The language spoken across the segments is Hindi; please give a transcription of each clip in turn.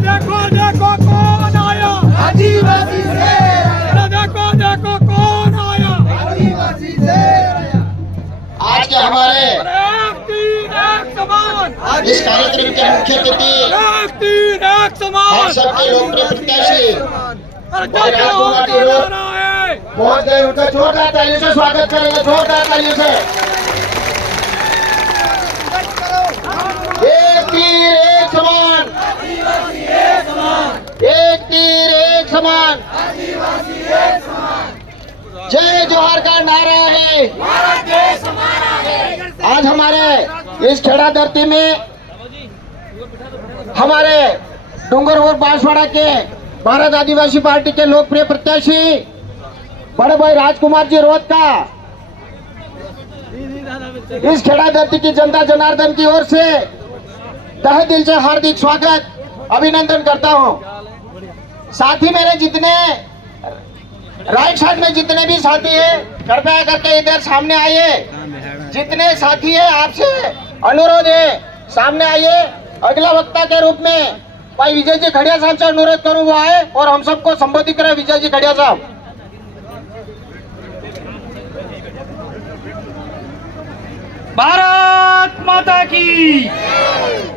देखो देखो कौन आया आदिवासी से देखो देखो कौन आया आदिवासी से आज के हमारे एक तीन एक समान इस कार्यक्रम के मुख्य अतिथि एक तीन एक हम समान सबके लोकप्रिय प्रत्याशी अरे क्या राजकुमार जी हो रहा है पहुंच गए। उनका जोरदार तालियों से स्वागत करेंगे, जोरदार तालियों से। एक तीर एक समान, एक तीर एक समान, जय जोहार का नारा है। आज हमारे इस खेड़ा धरती में हमारे डूंगरपुर बांसवाड़ा के भारत आदिवासी पार्टी के लोकप्रिय प्रत्याशी बड़े भाई राजकुमार जी रोहत का इस खेड़ा धरती की जनता जनार्दन की ओर से तहे दिल से हार्दिक स्वागत अभिनंदन करता हूं। साथ ही मेरे जितने राइट साइड में जितने भी साथी हैं, कृपया करके इधर सामने आइए। जितने साथी हैं आपसे अनुरोध है सामने आइए। अगला वक्ता के रूप में भाई विजय जी खड़िया साहब से अनुरोध करूं वो आए और हम सबको संबोधित करें। विजय जी खड़िया साहब। भारत माता की,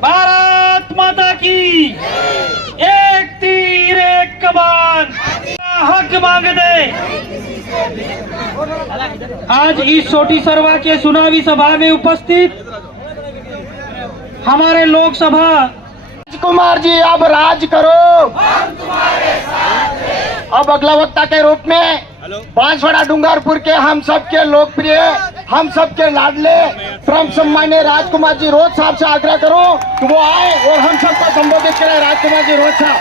भारत माता की, एक तीर एक कमान, हक मांग दे। आज इस छोटी सरवा के चुनावी सभा में उपस्थित हमारे लोकसभा राजकुमार जी अब राज करो। अब अगला वक्ता के रूप में बांसवाड़ा डूंगरपुर के हम सबके लोकप्रिय, हम सबके लाडले परम सम्मान्य राजकुमार जी रोहत साहब से आग्रह करूं कि वो आए और हम सबको संबोधित करें। राजकुमार जी रोहत साहब।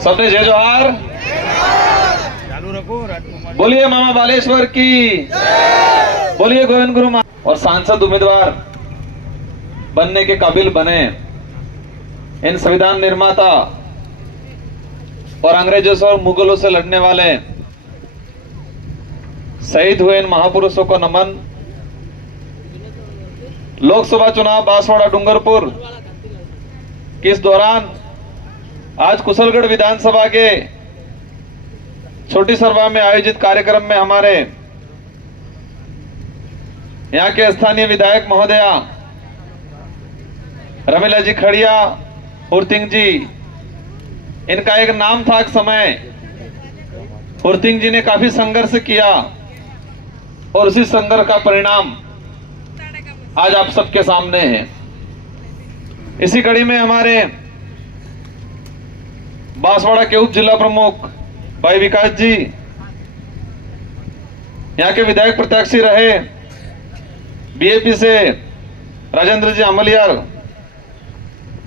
सबने जय जोहार बोलिए। मामा बालेश्वर की बोलिए। गोविंद गुरु और सांसद उम्मीदवार बनने के काबिल बने इन संविधान निर्माता और अंग्रेजों से और मुगलों से लड़ने वाले शहीद हुए इन महापुरुषों को नमन। लोकसभा चुनाव बांसवाड़ा डूंगरपुर के इस दौरान आज कुशलगढ़ विधानसभा के छोटी सरवा में आयोजित कार्यक्रम में हमारे यहाँ के स्थानीय विधायक महोदया रमीला जी खड़िया हुरतिंग जी, इनका एक नाम था एक समय। हुरतिंग जी ने काफी संघर्ष किया और उसी संघर्ष का परिणाम आज आप सबके सामने है। इसी कड़ी में हमारे बांसवाड़ा के उप जिला प्रमुख भाई विकास जी, यहाँ के विधायक प्रत्याशी रहे बीएपी से राजेंद्र जी अमलियार,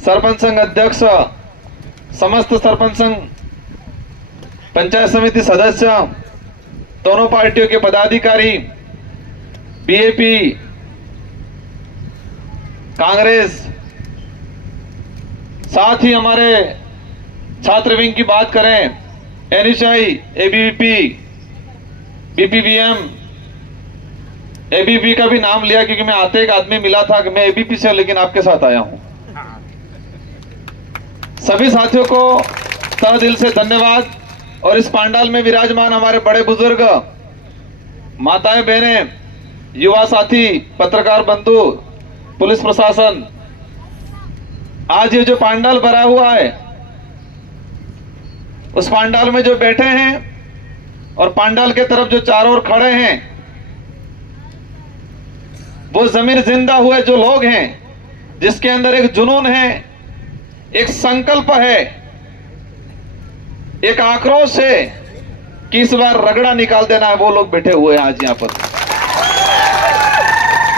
सरपंच संघ अध्यक्ष, समस्त सरपंच संघ पंचायत समिति सदस्य, दोनों पार्टियों के पदाधिकारी, बीएपी, कांग्रेस, साथ ही हमारे छात्र विंग की बात करें, एनएसआई, एबीवीपी, बीपीवीएम, एबीपी का भी नाम लिया क्योंकि मैं आते एक आदमी मिला था कि मैं एबीपी से लेकिन आपके साथ आया हूं। सभी साथियों को तहे दिल से धन्यवाद। और इस पांडाल में विराजमान हमारे बड़े बुजुर्ग, माताएं, बहनें, युवा साथी, पत्रकार बंधु, पुलिस प्रशासन, आज ये जो पांडाल भरा हुआ है उस पांडाल में जो बैठे हैं और पांडाल के तरफ जो चारों ओर खड़े हैं, वो जमीर जिंदा हुए जो लोग हैं, जिसके अंदर एक जुनून है, एक संकल्प है, एक आक्रोश है कि इस बार रगड़ा निकाल देना है, वो लोग बैठे हुए हैं आज यहां पर।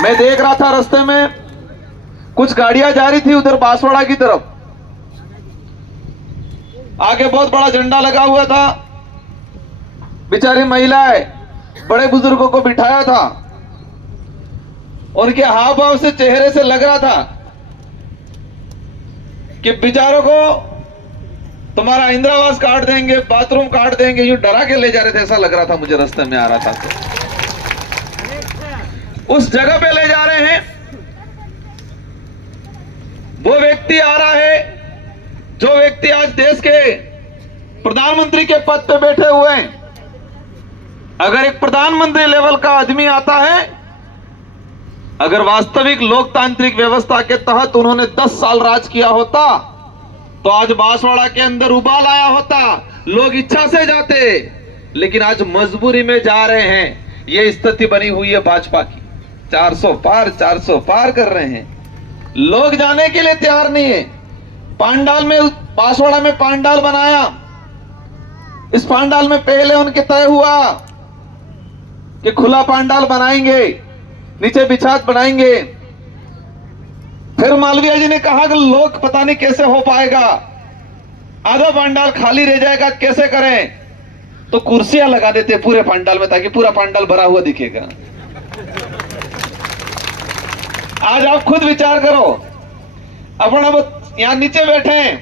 मैं देख रहा था रास्ते में कुछ गाड़ियां जा रही थी उधर बांसवाड़ा की तरफ, आगे बहुत बड़ा झंडा लगा हुआ था, बेचारी महिलाएं बड़े बुजुर्गों को बिठाया था, उनके हाव भाव से, चेहरे से लग रहा था कि बेचारों को तुम्हारा इंदिरावास काट देंगे, बाथरूम काट देंगे, यूं डरा के ले जा रहे थे, ऐसा लग रहा था मुझे रास्ते में आ रहा था। तो उस जगह पे ले जा रहे हैं, वो व्यक्ति आ रहा है जो व्यक्ति आज देश के प्रधानमंत्री के पद पे बैठे हुए हैं। अगर एक प्रधानमंत्री लेवल का आदमी आता है, अगर वास्तविक लोकतांत्रिक व्यवस्था के तहत उन्होंने 10 साल राज किया होता तो आज बांसवाड़ा के अंदर उबाल आया होता, लोग इच्छा से जाते, लेकिन आज मजबूरी में जा रहे हैं। ये स्थिति बनी हुई है भाजपा की, 400 पार कर रहे हैं, लोग जाने के लिए तैयार नहीं है। पांडाल में, बांसवाड़ा में पांडाल बनाया, इस पांडाल में पहले उनके तय हुआ कि खुला पांडाल बनाएंगे, नीचे बिछात बनाएंगे। फिर मालवीय जी ने कहा कि लोग पता नहीं कैसे हो पाएगा, आधा पांडाल खाली रह जाएगा, कैसे करें? तो कुर्सियां लगा देते पूरे पांडाल में ताकि पूरा पांडाल भरा हुआ दिखेगा। आज आप खुद विचार करो, अपन अब यहां नीचे बैठे हैं,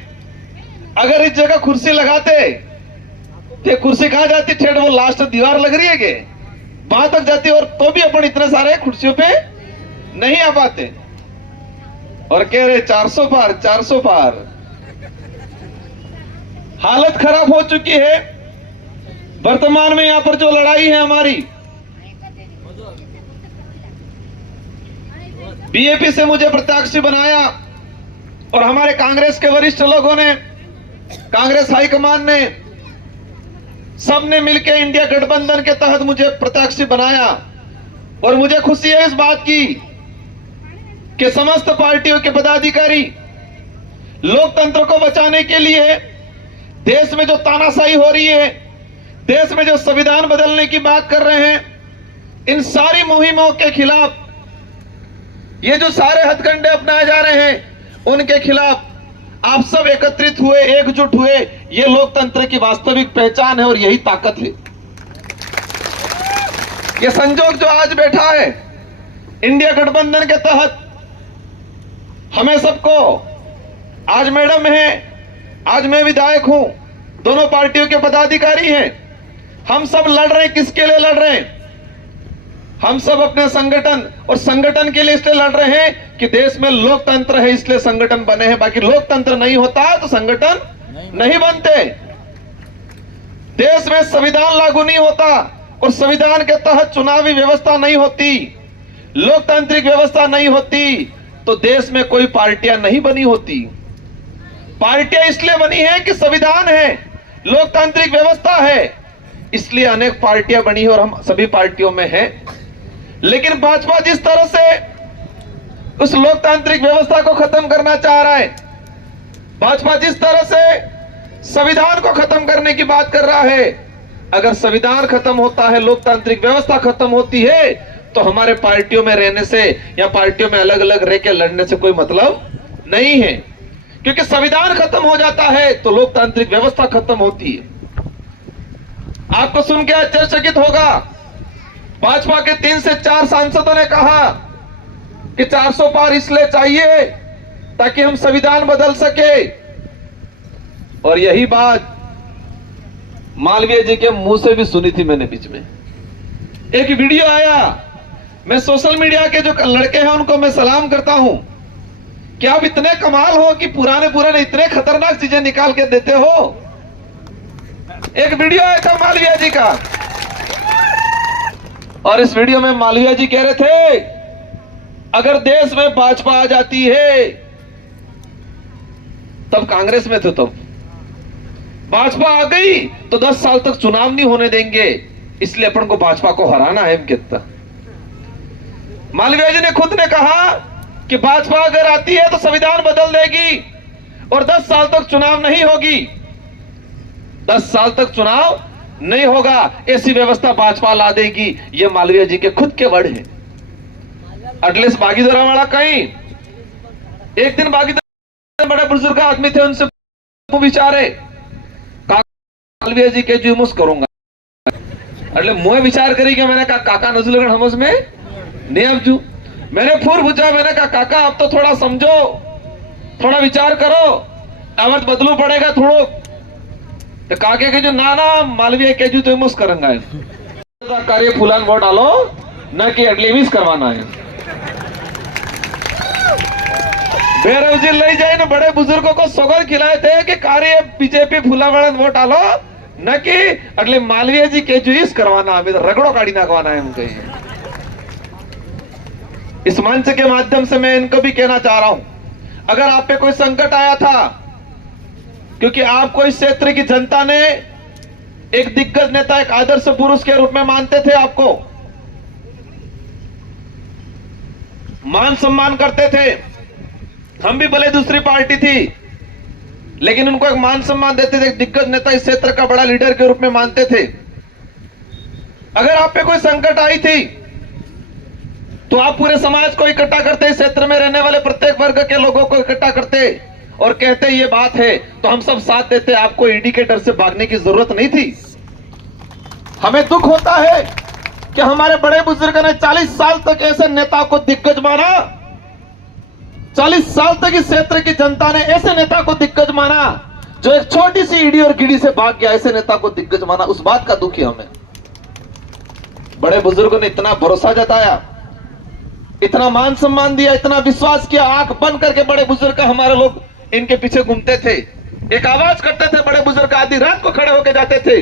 अगर इस जगह कुर्सी लगाते तो कुर्सी कहां जाती? ठेठ वो लास्ट दीवार लग रही है कि वहां तक जाती, और तो भी अपन इतने सारे कुर्सियों पे नहीं आ पाते, और कह रहे 400 पार। हालत खराब हो चुकी है। वर्तमान में यहां पर जो लड़ाई है हमारी, बीएपी से मुझे प्रत्याशी बनाया और हमारे कांग्रेस के वरिष्ठ लोगों ने, कांग्रेस हाईकमान ने, सबने मिलकर इंडिया गठबंधन के तहत मुझे प्रत्याशी बनाया। और मुझे खुशी है इस बात की कि समस्त पार्टियों के पदाधिकारी लोकतंत्र को बचाने के लिए, देश में जो तानाशाही हो रही है, देश में जो संविधान बदलने की बात कर रहे हैं, इन सारी मुहिमों के खिलाफ, ये जो सारे हथकंडे अपनाए जा रहे हैं, उनके खिलाफ आप सब एकत्रित हुए, एकजुट हुए। ये लोकतंत्र की वास्तविक पहचान है और यही ताकत है। ये संजोग जो आज बैठा है इंडिया गठबंधन के तहत, हमें सबको, आज मैडम है, आज मैं विधायक हूं, दोनों पार्टियों के पदाधिकारी हैं, हम सब लड़ रहे हैं। किसके लिए लड़ रहे हैं? हम सब अपने संगठन, और संगठन के लिए इसलिए लड़ रहे हैं कि देश में लोकतंत्र है, इसलिए संगठन बने हैं। बाकी लोकतंत्र नहीं होता तो संगठन नहीं बनते। देश में संविधान लागू नहीं होता और संविधान के तहत चुनावी व्यवस्था नहीं होती, लोकतांत्रिक व्यवस्था नहीं होती, तो देश में कोई पार्टियां नहीं बनी होती। पार्टियां इसलिए बनी है कि संविधान है, लोकतांत्रिक व्यवस्था है, इसलिए अनेक पार्टियां बनी है और हम सभी पार्टियों में हैं। लेकिन भाजपा जिस तरह से उस लोकतांत्रिक व्यवस्था को खत्म करना चाह रहा है, भाजपा जिस तरह से संविधान को खत्म करने की बात कर रहा है, अगर संविधान खत्म होता है, लोकतांत्रिक व्यवस्था खत्म होती है, तो हमारे पार्टियों में रहने से या पार्टियों में अलग अलग रह के लड़ने से कोई मतलब नहीं है। क्योंकि संविधान खत्म हो जाता है तो लोकतांत्रिक व्यवस्था खत्म होती है। आपको सुन के आश्चर्यचकित होगा, भाजपा के 3 से 4 सांसदों ने कहा कि 400 पार इसलिए चाहिए ताकि हम संविधान बदल सके। और यही बात मालवीय जी के मुंह से भी सुनी थी मैंने। बीच में एक वीडियो आया, मैं सोशल मीडिया के जो लड़के हैं उनको मैं सलाम करता हूं कि आप इतने कमाल हो कि पुराने इतने खतरनाक चीजें निकाल के देते हो। एक वीडियो आया था मालवीय जी का, और इस वीडियो में मालवीय जी कह रहे थे अगर देश में भाजपा आ जाती है, तब कांग्रेस में थे, तब भाजपा आ गई तो 10 साल तक चुनाव नहीं होने देंगे, इसलिए अपन को भाजपा को हराना है। कितना मालवीय जी ने खुद ने कहा कि भाजपा अगर आती है तो संविधान बदल देगी और 10 साल तक चुनाव नहीं होगी, 10 साल तक चुनाव नहीं होगा, ऐसी व्यवस्था भाजपा ला देगी। ये मालवीय जी के खुद के वर्ड हैं। अटलेस बागीदरा वाला कहीं एक दिन बागीदरा बड़े बुजुर्ग आदमी थे, उनसे विचारे मालवीय जी के जुमूस करूंगा, એટલે મોએ વિચાર કરી કે मैंने कहा काका नजुलगढ़ हमस में नहीं अब जू। मैंने फिर पूछा, मैंने कहा काका अब तो थोड़ा समझो, थोड़ा विचार करो, अवध बदलू पड़ेगा थोड़ो। तो काके के जो ना मालवीय के जो तो मुस करेंगे कार्य फुलान वोट आलो न कि अगली मिस करवाना है। बेरोजी ले जाए ना बड़े बुजुर्गों को सौगंध खिलाए थे कि कार्य बीजेपी फुला वाले वोट आलो न कि अगले मालवीय जी के जुइस करवाना है, रगड़ो काढ़ी नागवाना है उनके। इस मंच के माध्यम से मैं इनको भी कहना चाह रहा हूं, अगर आप पे कोई संकट आया था, क्योंकि आपको इस क्षेत्र की जनता ने एक दिग्गज नेता, एक आदर्श पुरुष के रूप में मानते थे, आपको मान सम्मान करते थे। हम भी भले दूसरी पार्टी थी, लेकिन उनको एक मान सम्मान देते थे, एक दिग्गज नेता, इस क्षेत्र का बड़ा लीडर के रूप में मानते थे। अगर आप पे कोई संकट आई थी तो आप पूरे समाज को इकट्ठा करते, इस क्षेत्र में रहने वाले प्रत्येक वर्ग के लोगों को इकट्ठा करते और कहते ये बात है तो हम सब साथ देते। आपको ईडी के डर से भागने की जरूरत नहीं थी। हमें दुख होता है कि हमारे बड़े बुजुर्ग ने 40 साल तक ऐसे नेता को दिग्गज माना, 40 साल तक इस क्षेत्र की जनता ने ऐसे नेता को दिग्गज माना जो एक छोटी सी ईडी और गिड़ी से भाग गया, ऐसे नेता को दिग्गज माना। उस बात का दुख है हमें। बड़े बुजुर्गों ने इतना भरोसा जताया, इतना मान सम्मान दिया, इतना विश्वास किया, आंख बंद करके बड़े बुजुर्ग हमारे लोग इनके पीछे घूमते थे, एक आवाज करते थे। बड़े बुजुर्ग आधी रात को खड़े होकर जाते थे।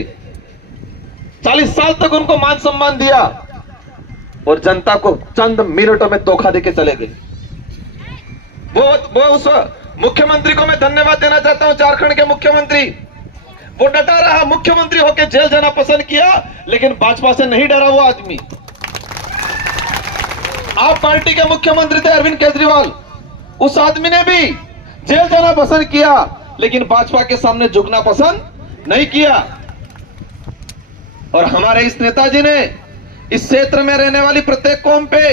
40 साल तक उनको मान सम्मान दिया और जनता को चंद मिनटों में धोखा देके चले गए। वो उस मुख्यमंत्री को मैं धन्यवाद देना चाहता हूं, झारखंड के मुख्यमंत्री। वो डटा रहा, मुख्यमंत्री होकर जेल जाना पसंद किया, लेकिन भाजपा से नहीं डरा वो आदमी। आप पार्टी के मुख्यमंत्री थे अरविंद केजरीवाल, उस आदमी ने भी जेल जाना पसंद किया, लेकिन भाजपा के सामने झुकना पसंद नहीं किया। और हमारे इस नेताजी ने इस क्षेत्र में रहने वाली प्रत्येक कौम पे,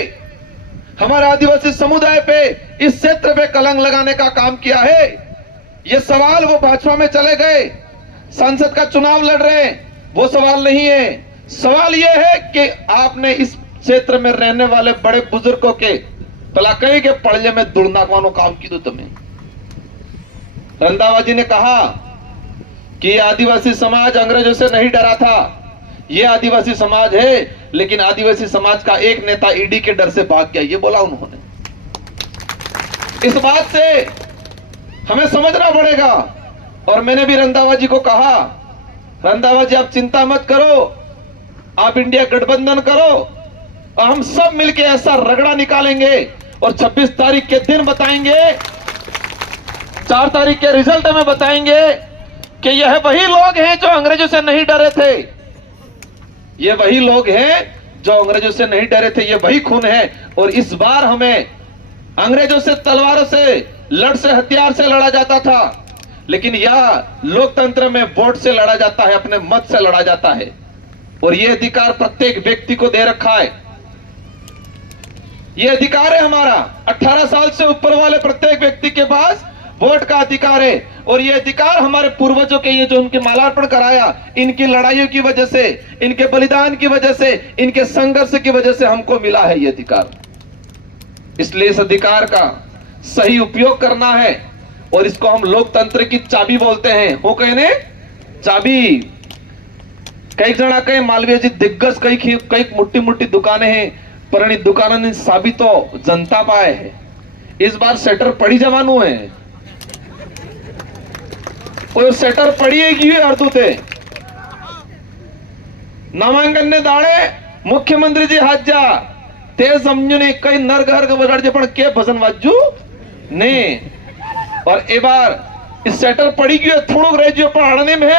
हमारे आदिवासी समुदाय पे, इस क्षेत्र पे कलंक लगाने का काम किया है। ये सवाल वो भाजपा में चले गए, संसद का चुनाव लड़ रहे हैं, वो सवाल नहीं है। सवाल ये है कि आपने इस क्षेत्र में रहने वाले बड़े बुजुर्गों के भला कहीं के पड़ले में दुड़नाकवानो काम की। तो तुम्हें रंधावा जी ने कहा कि ये आदिवासी समाज अंग्रेजों से नहीं डरा था, ये आदिवासी समाज है, लेकिन आदिवासी समाज का एक नेता ईडी के डर से भाग गया, ये बोला उन्होंने। इस बात से हमें समझना पड़ेगा। और मैंने भी रंधावा जी को कहा, रंधावा जी आप चिंता मत करो, आप इंडिया गठबंधन करो और हम सब मिलके ऐसा रगड़ा निकालेंगे और 26 तारीख के दिन बताएंगे, 4 तारीख के रिजल्ट में बताएंगे कि यह वही लोग हैं जो अंग्रेजों से नहीं डरे थे। ये वही लोग हैं जो अंग्रेजों से नहीं डरे थे, ये वही खून है। और इस बार हमें अंग्रेजों से तलवारों से, लड़ से, हथियार से लड़ा जाता था, लेकिन यह लोकतंत्र में वोट से लड़ा जाता है, अपने मत से लड़ा जाता है। और ये अधिकार प्रत्येक व्यक्ति को दे रखा है। ये अधिकार है हमारा, 18 साल से ऊपर वाले प्रत्येक व्यक्ति के पास वोट का अधिकार है। और ये अधिकार हमारे पूर्वजों के, ये जो उनके मालार्पण कराया, इनकी लड़ाइयों की वजह से, इनके बलिदान की वजह से, इनके संघर्ष की वजह से हमको मिला है ये अधिकार। इसलिए इस अधिकार का सही उपयोग करना है और इसको हम लोकतंत्र की चाबी बोलते हैं। वो कहने चाबी, कई जना कहे मालवीय जी दिग्गज कई मोटी मोटी दुकानें हैं, पर इन दुकानों ने साबित तो जनता पाए है। इस बार सेटर पड़ी जवानू है और सेटर पड़ीएगी अर्दू थे नामांकन ने दाड़े मुख्यमंत्री जी हाथ जा ते समझू ने कई नर घर के बजाड़ जे पण के भजन वाजू ने। और ए बार इस सेटर पड़ी गयो થોડુંક રહેજો પણ આણને में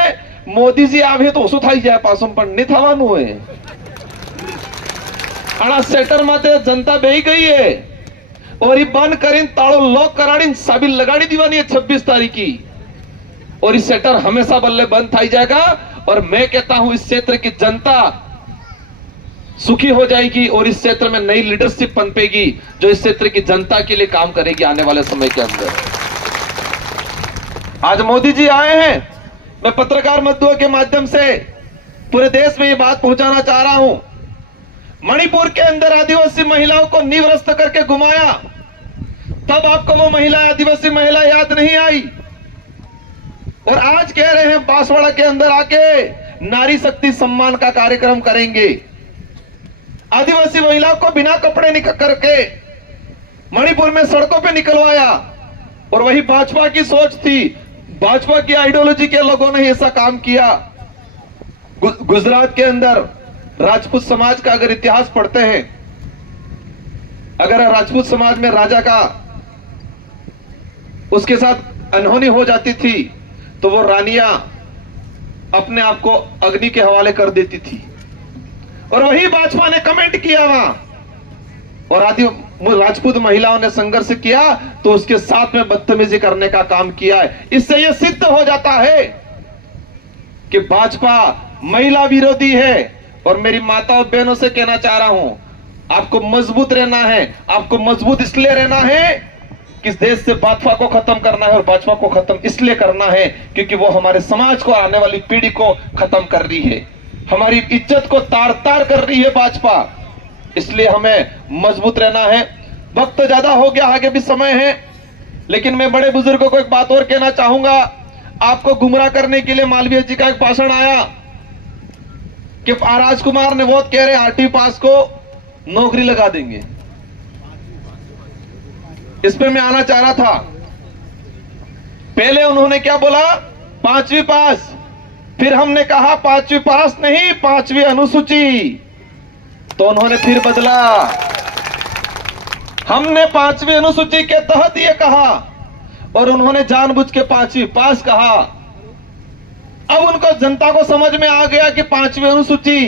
मोदी जी आवे तो ओसो થઈ જાય પાછું પણ નહીં થવાનું હોય આના સેટર માથે જનતા બેહી ગઈ है और ये बंद करीन ताड़ो लॉक कराड़ी साबिल लगाड़ी दीवानी है 26 तारीख की और इस सेटर हमेशा बल्ले बंद थाई जाएगा और मैं कहता हूं इस क्षेत्र की जनता सुखी हो जाएगी और इस क्षेत्र में नई लीडरशिप पनपेगी जो इस क्षेत्र की जनता के लिए काम करेगी आने वाले समय के अंदर। आज मोदी जी आए हैं, मैं पत्रकार बंधुओं के माध्यम से पूरे देश में ये बात पहुंचाना चाह रहा हूं। मणिपुर के अंदर आदिवासी महिलाओं को निवस्त करके घुमाया, तब आपको वो महिला आदिवासी महिला याद नहीं आई और आज कह रहे हैं बांसवाड़ा के अंदर आके नारी शक्ति सम्मान का कार्यक्रम करेंगे। आदिवासी महिलाओं को बिना कपड़े निकल करके मणिपुर में सड़कों पे निकलवाया और वही भाजपा की सोच थी, भाजपा की आइडियोलॉजी के लोगों ने ऐसा काम किया। गुजरात के अंदर राजपूत समाज का अगर इतिहास पढ़ते हैं, अगर राजपूत समाज में राजा का उसके साथ अनहोनी हो जाती थी तो वो रानियां अपने आप को अग्नि के हवाले कर देती थी और वही भाजपा ने कमेंट किया वहां और आदि राजपूत महिलाओं ने संघर्ष किया तो उसके साथ में बदतमीजी करने का काम किया है। इससे यह सिद्ध हो जाता है कि भाजपा महिला विरोधी है और मेरी माताओं बहनों से कहना चाह रहा हूं, आपको मजबूत रहना है। आपको मजबूत इसलिए रहना है कि इस देश से भाजपा को खत्म करना है और भाजपा को खत्म इसलिए करना है क्योंकि वो हमारे समाज को, आने वाली पीढ़ी को खत्म कर रही है, हमारी इज्जत को तार तार कर रही है भाजपा। इसलिए हमें मजबूत रहना है। वक्त तो ज्यादा हो गया, आगे भी समय है, लेकिन मैं बड़े बुजुर्गों को एक बात और कहना चाहूंगा। आपको गुमराह करने के लिए मालवीय जी का एक भाषण आया कि राजकुमार ने बहुत कह रहे आरटी पास को नौकरी लगा देंगे। इस पे मैं आना चाह रहा था। पहले उन्होंने क्या बोला, 5वीं पास, फिर हमने कहा 5वीं पास नहीं 5वीं अनुसूची, तो उन्होंने फिर बदला। हमने 5वीं अनुसूची के तहत ये कहा और उन्होंने जानबूझ के 5वीं पास कहा। अब उनको जनता को समझ में आ गया कि 5वीं अनुसूची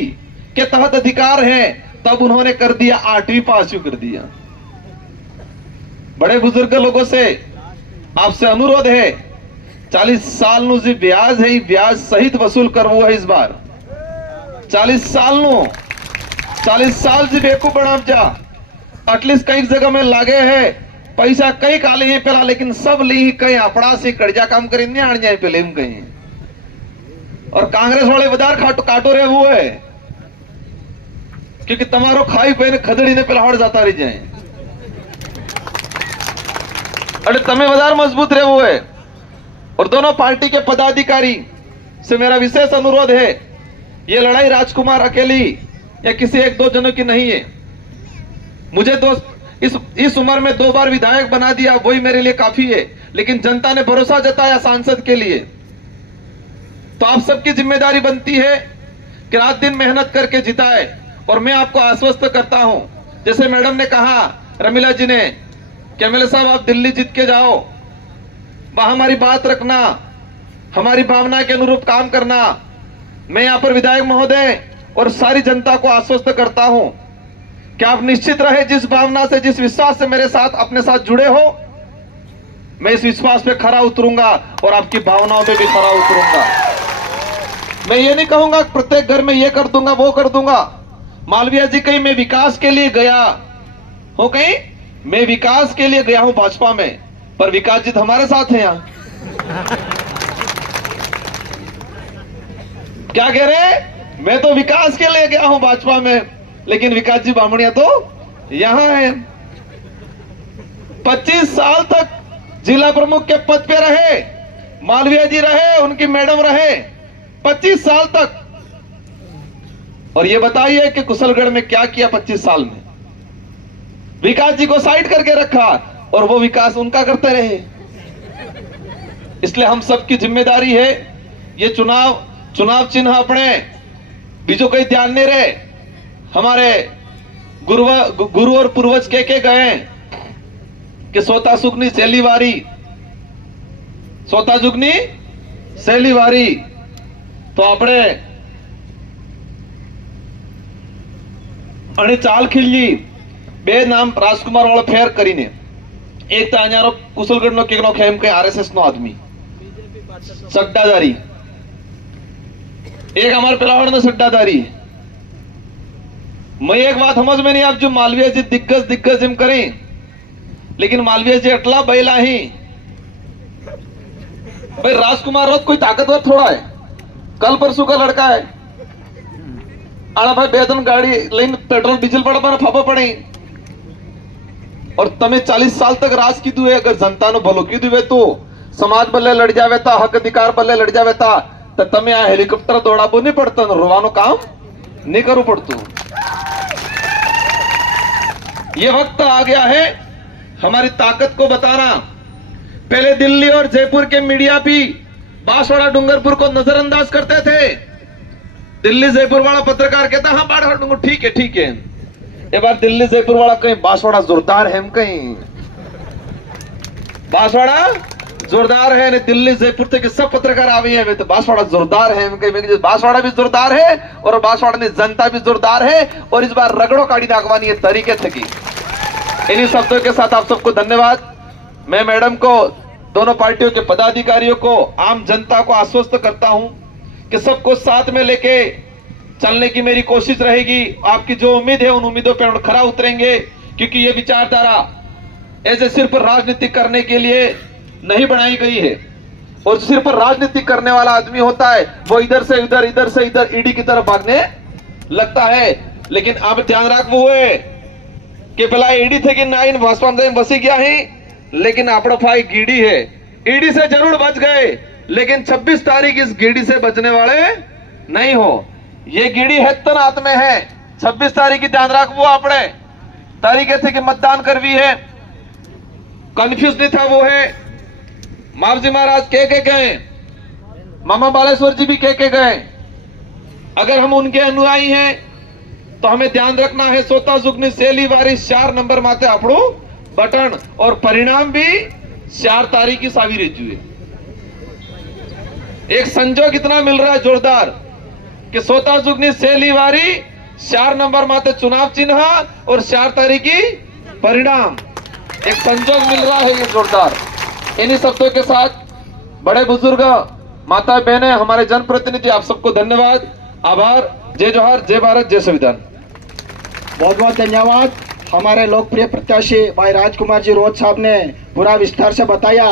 के तहत अधिकार है, तब उन्होंने कर दिया 8वीं पास कर दिया। बड़े बुजुर्ग लोगों से आपसे अनुरोध है, 40 साल નું જે વ્યાજ है વ્યાજ સહિત વસૂલ કરવું है इस बार। 40 साल જે બેકુ બનાવ जा, एटलीस्ट कई जगह में लागे है पैसा कई काले हैं पहला, लेकिन सब ली कहीं अपड़ा से कर्जा काम करी नहीं आने जाए पहले कहीं। और कांग्रेस वाले बजार काटो रहे वो है क्योंकि तुम्हारो खाई पे खदड़ी ने पहला हट जाता रह जाए। अरे तमें बाजार मजबूत रहे वो है। और दोनों पार्टी के पदाधिकारी से मेरा विशेष अनुरोध है, ये लड़ाई राजकुमार अकेली या किसी एक दो जनों की नहीं है। मुझे इस उम्र में 2 बार विधायक बना दिया, वही मेरे लिए काफी है, लेकिन जनता ने भरोसा जताया सांसद के लिए, तो आप सबकी जिम्मेदारी बनती है कि रात दिन मेहनत करके जिताए। और मैं आपको आश्वस्त करता हूं, जैसे मैडम ने कहा, रमीला जी ने, कि एमएलए साहब आप दिल्ली जीत के जाओ, वहां हमारी बात रखना, हमारी भावना के अनुरूप काम करना। मैं यहां पर विधायक महोदय और सारी जनता को आश्वस्त करता हूं कि आप निश्चित रहे, जिस भावना से, जिस विश्वास से मेरे साथ अपने साथ जुड़े हो, मैं इस विश्वास पे खरा उतरूंगा और आपकी भावनाओं पे भी खरा उतरूंगा। मैं ये नहीं कहूंगा प्रत्येक घर में ये कर दूंगा वो कर दूंगा। मालवीय जी, कहीं मैं विकास के लिए गया हूं, कहीं मैं विकास के लिए गया हूं भाजपा में, पर विकास जी हमारे साथ हैं यहां। क्या कह रहे, मैं तो विकास के लिए गया हूं भाजपा में, लेकिन विकास जी बामणिया तो यहां है। 25 साल तक जिला प्रमुख के पद पे रहे, मालवीय जी रहे, उनकी मैडम रहे 25 साल तक। और ये बताइए कि कुशलगढ़ में क्या किया 25 साल में। विकास जी को साइड करके रखा और वो विकास उनका करते रहे। इसलिए हम सबकी जिम्मेदारी है, ये चुनाव चिन्ह अपने बीजों कहीं ध्यान नहीं रहे। हमारे गुरु और पूर्वज के गए कि सोता सुखनी चेली वारी, स्वतः जुगनी सहेली वारी तो આપણે અને ચાલ ખીલજી બે નામ રાજકુમાર વાળો ફેર કરીને એક તો અહીંયા કુશલગઢ નો કેકનો ખેમ કે આરએસએસ નો આદમી સટ્ટાધારી एक हमारे पिलावड़ में सट्टाधारी मैं एक बात समझ में नहीं आप जो मालवीय जी दिग्गज जिम करें लेकिन मालवीय जी अटला बैला ही भाई राजकुमार रोज कोई ताकतवर थोड़ा है कल परसों का लड़का है आना भाई बेदन गाड़ी लेकिन पेट्रोल डीजल पड़ा पर फापा पड़े और तमें 40 साल तक राज की दुए अगर जनता नो भलो की दुए तो समाज बल्ले लड़ जावे ता हक अधिकार बल्ले लड़ जावे ता तो तमें आ हेलिकॉप्टर दौड़ाबो नहीं पड़ता रोवानो काम नहीं करो पड़तो। ये वक्त आ गया है हमारी ताकत को बताना। पहले दिल्ली और जयपुर के मीडिया भी बांसवाड़ा डूंगरपुर को नजरअंदाज करते थे। दिल्ली जयपुर वाला पत्रकार कहता हाँ बांसवाड़ा डूंगर ठीक है। ये बार दिल्ली जयपुर वाला कहीं बांसवाड़ा जोरदार है, हम कहीं बांसवाड़ा जोरदार है नहीं दिल्ली जयपुर के सब पत्रकार आ गए हैं तो बांसवाड़ा जोरदार है, हम कहीं बांसवाड़ा भी जोरदार है और बांसवाड़ा की जनता भी जोरदार है और इस बार रगड़ो काटी दागवानी ये तरीके थे। इन्हीं शब्दों के साथ आप सबको धन्यवाद। मैं मैडम को, दोनों पार्टियों के पदाधिकारियों को, आम जनता को आश्वस्त करता हूं कि सबको साथ में लेके चलने की मेरी कोशिश रहेगी। आपकी जो उम्मीद है उन उम्मीदों पर खरा उतरेंगे क्योंकि ये विचारधारा ऐसे सिर्फ राजनीति करने के लिए नहीं बनाई गई है और सिर्फ राजनीति करने वाला आदमी होता है वो इधर से इधर ईडी की तरफ भागने लगता है। लेकिन अब ध्यान रख वो है कि भला ईडी थे कि ना इन भाजपा में बसी गया है लेकिन आपड़ो भाई गीडी है। ईडी से जरूर बच गए लेकिन 26 तारीख इस गीडी से बचने वाले नहीं हो। ये गीडी हेतन हाथ में है। 26 तारीख की ध्यान रख वो आपने तारीख थे कि मतदान करवी है, कंफ्यूज नहीं था वो है। मावजी महाराज के गए, मामा बालेश्वर जी भी के गए। अगर हम उनके अनुयायी हैं तो हमें ध्यान रखना है सोता सुगनी सेली वारी 4 नंबर माते आपड़ो बटन और परिणाम भी 4 तारीख की सावी रही। एक संजोग इतना मिल रहा है जोरदार कि सोता सुगनी सेली वारी 4 नंबर माते चुनाव चिन्ह और 4 तारीख की परिणाम, एक संजोग मिल रहा है ये जोरदार। इन्हीं शब्दों के साथ बड़े बुजुर्ग, माता बहनें, हमारे जनप्रतिनिधि, आप सबको धन्यवाद, आभार। जय जोहार, जय भारत, जय संविधान। बहुत बहुत धन्यवाद। हमारे लोकप्रिय प्रत्याशी भाई राजकुमार जी रोज साहब ने पूरा विस्तार से बताया।